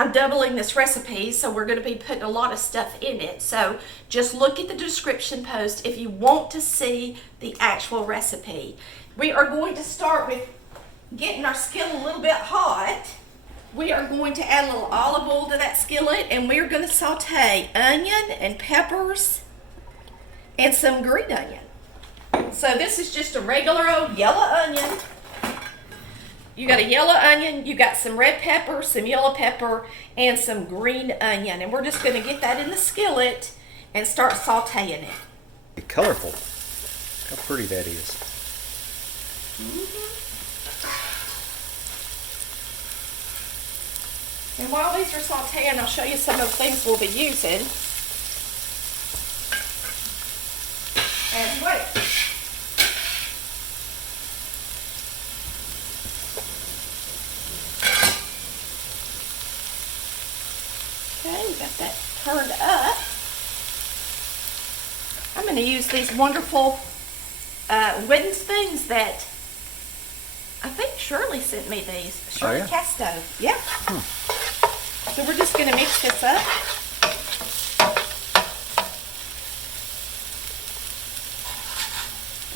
I'm doubling this recipe, so we're going to be putting a lot of stuff in it. So just look at the description post if you want to see the actual recipe. We are going to start with getting our skillet a little bit hot. We are going to add a little olive oil to that skillet, and we're going to saute onion and peppers and some green onion. So this is just a regular old yellow onion. You got a yellow onion, you got some red pepper, some yellow pepper, and some green onion. And we're just going to get that in the skillet and start sauteing it. Colorful. How pretty that is. And while these are sauteing, I'll show you some of the things we'll be using. And wait. Okay, we got that turned up. I'm going to use these wonderful wooden spoons that I think Shirley sent me these. Shirley Casto. Yeah. So we're just going to mix this up.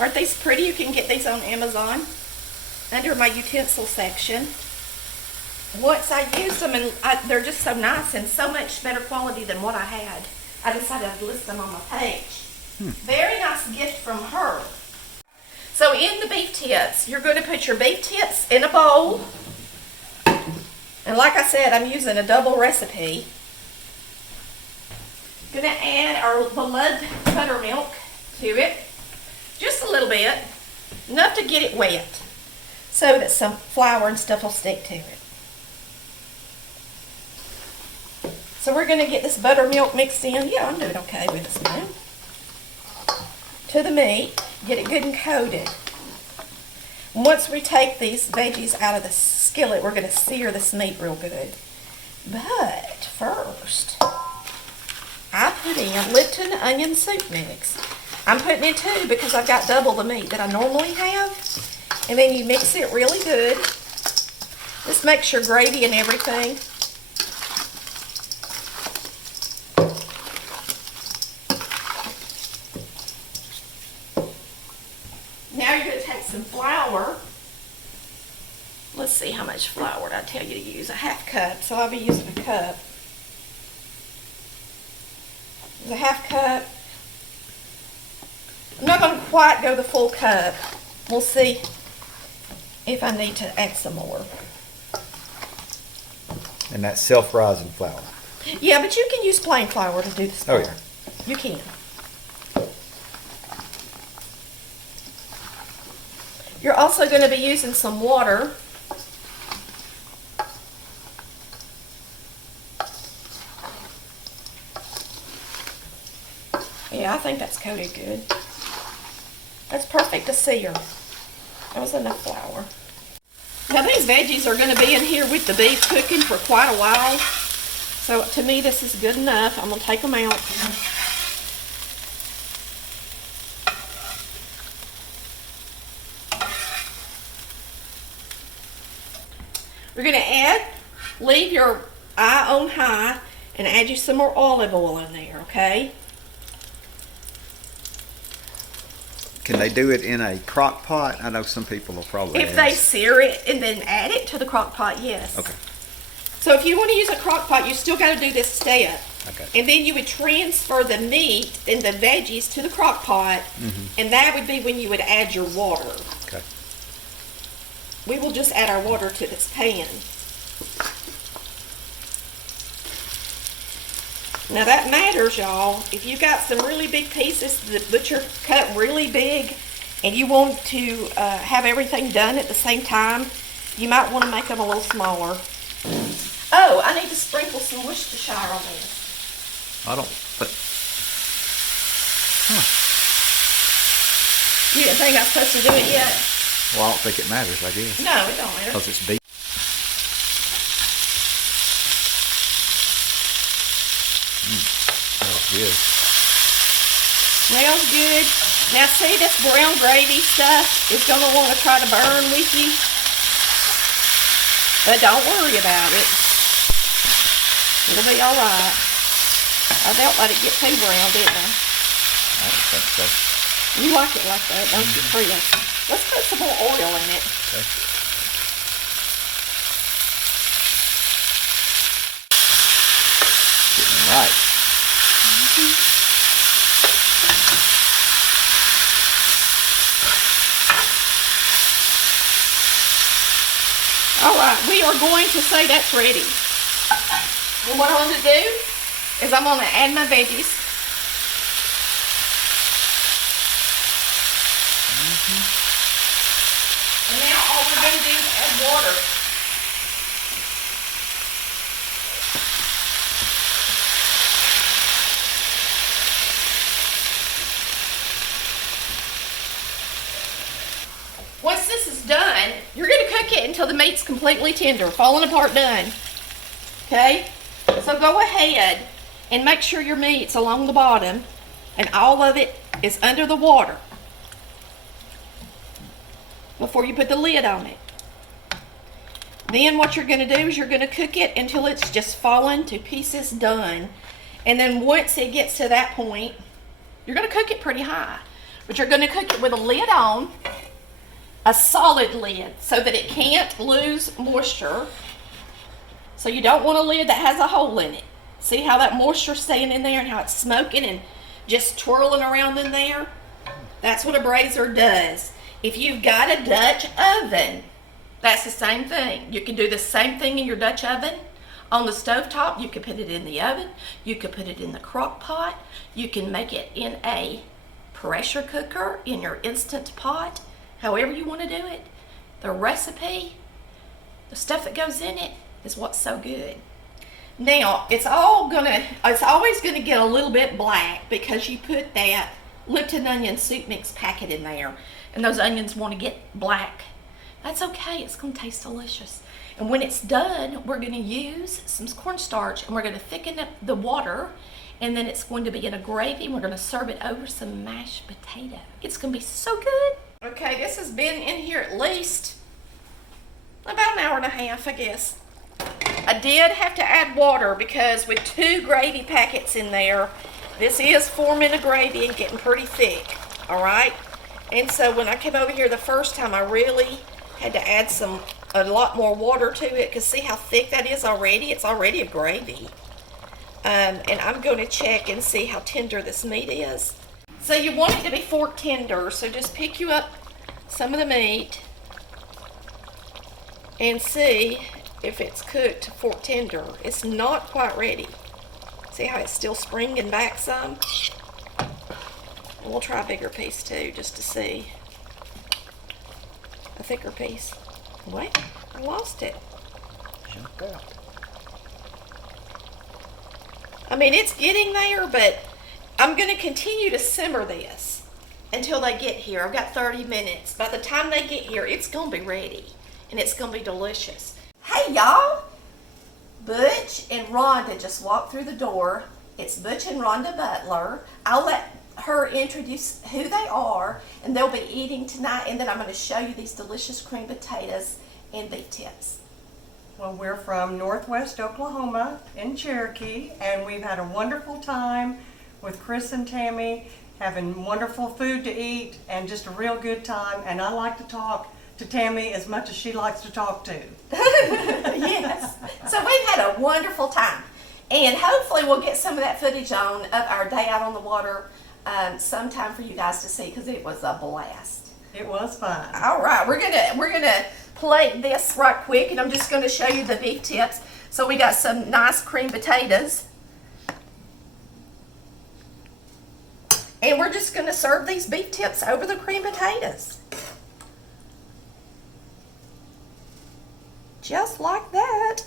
Aren't these pretty? You can get these on Amazon under my utensil section. Once I use them, and they're just so nice and so much better quality than what I had, I decided to list them on my page. Very nice gift from her. So in the beef tips, you're going to put your beef tips in a bowl. And like I said, I'm using a double recipe. Going to add our beloved buttermilk to it. Just a little bit. Enough to get it wet. So that some flour and stuff will stick to it. So we're going to get this buttermilk mixed in. Yeah, I'm doing okay with this now. To the meat. Get it good and coated. Once we take these veggies out of the skillet, we're going to sear this meat real good. But first, I put in Lipton onion soup mix. I'm putting in 2 because I've got double the meat that I normally have. And then you mix it really good. This makes your gravy and everything. Now you're going to take some flour. Let's see how much flour did I tell you to use. A half cup, so I'll be using a cup. A half cup. I'm not going to quite go the full cup. We'll see if I need to add some more. And that's self-rising flour. Yeah, but you can use plain flour to do this. Oh, yeah. You can. You're also going to be using some water. Yeah, I think that's coated good. That's perfect to sear. That was enough flour. Now these veggies are going to be in here with the beef cooking for quite a while. So to me this is good enough. I'm going to take them out. We're going to leave your eye on high and add you some more olive oil in there, okay? Can they do it in a crock pot? I know some people will probably If they sear it and then add it to the crock pot, yes. Okay. So if you want to use a crock pot, you still got to do this step. Okay. And then you would transfer the meat and the veggies to the crock pot, and that would be when you would add your water. Okay. We will just add our water to this pan. Now that matters, y'all. If you got some really big pieces that you're cut really big and you want to have everything done at the same time, you might want to make them a little smaller. Oh, I need to sprinkle some Worcestershire on this. I don't, but, You didn't think I was supposed to do it yet? well, I don't think it matters, I guess. No, it don't matter. Because it's beef. Smells good. Smells good. Now see, this brown gravy stuff is going to want to try to burn with you. But don't worry about it. It'll be all right. I don't let it get too brown, didn't I? I don't think so. You like it like that, don't you, Frida? Let's put some more oil in it. Okay. Getting right. All right, we are going to say that's ready. And what I'm going to do is I'm going to add my veggies. And now all we're going to do is add water. Once this is done, you're going to cook it until the meat's completely tender, falling apart done. Okay? So go ahead and make sure your meat's along the bottom and all of it is under the water before you put the lid on it. Then what you're going to do is you're going to cook it until it's just fallen to pieces done. And then once it gets to that point, you're going to cook it pretty high. But you're going to cook it with a lid on, a solid lid, so that it can't lose moisture. So you don't want a lid that has a hole in it. See how that moisture's staying in there and how it's smoking and just twirling around in there? That's what a brazier does. If you've got a Dutch oven, that's the same thing. You can do the same thing in your Dutch oven. On the stovetop, you can put it in the oven. You can put it in the crock pot. You can make it in a pressure cooker, in your Instant Pot, however you want to do it. The recipe, the stuff that goes in it, is what's so good. Now, it's always gonna get a little bit black because you put that Lipton onion soup mix packet in there, and those onions want to get black. That's okay, it's gonna taste delicious. And when it's done, we're gonna use some cornstarch and we're gonna thicken up the water, and then it's going to be in a gravy and we're gonna serve it over some mashed potato. It's gonna be so good. Okay, this has been in here at least about an hour and a half, I guess. I did have to add water because with 2 gravy packets in there, this is forming a gravy and getting pretty thick, all right? And so when I came over here the first time, I really had to add a lot more water to it because see how thick that is already? It's already a gravy. And I'm going to check and see how tender this meat is. So you want it to be fork tender, so just pick you up some of the meat and see if it's cooked fork tender. It's not quite ready. See how it's still springing back some? And we'll try a bigger piece too, just to see. A thicker piece. Wait, I lost it. Jumped out. I mean, it's getting there, but I'm going to continue to simmer this until they get here. I've got 30 minutes. By the time they get here, it's going to be ready, and it's going to be delicious. Hey, y'all. Butch and Rhonda just walked through the door. It's Butch and Rhonda Butler. I'll let her introduce who they are, and they'll be eating tonight, and then I'm going to show you these delicious cream potatoes and beef tips. Well, we're from Northwest Oklahoma in Cherokee, and we've had a wonderful time with Chris and Tammy, having wonderful food to eat and just a real good time. And I like to talk to Tammy as much as she likes to talk to. Yes. So we've had a wonderful time, and hopefully we'll get some of that footage on of our day out on the water sometime for you guys to see, because it was a blast. It was fun. All right, we're gonna plate this right quick, and I'm just gonna show you the beef tips. So we got some nice cream potatoes, and we're just gonna serve these beef tips over the cream potatoes, just like that.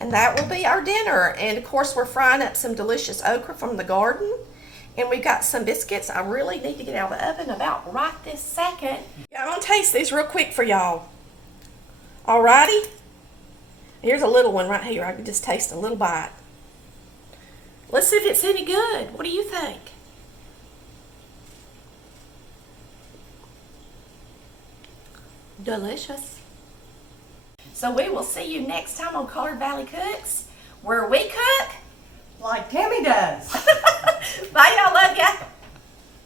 And that will be our dinner. And of course, we're frying up some delicious okra from the garden. And we've got some biscuits I really need to get out of the oven about right this second. I'm gonna taste these real quick for y'all. Alrighty? Here's a little one right here. I can just taste a little bite. Let's see if it's any good. What do you think? Delicious. So we will see you next time on Collard Valley Cooks. where we cook Like Tammy does.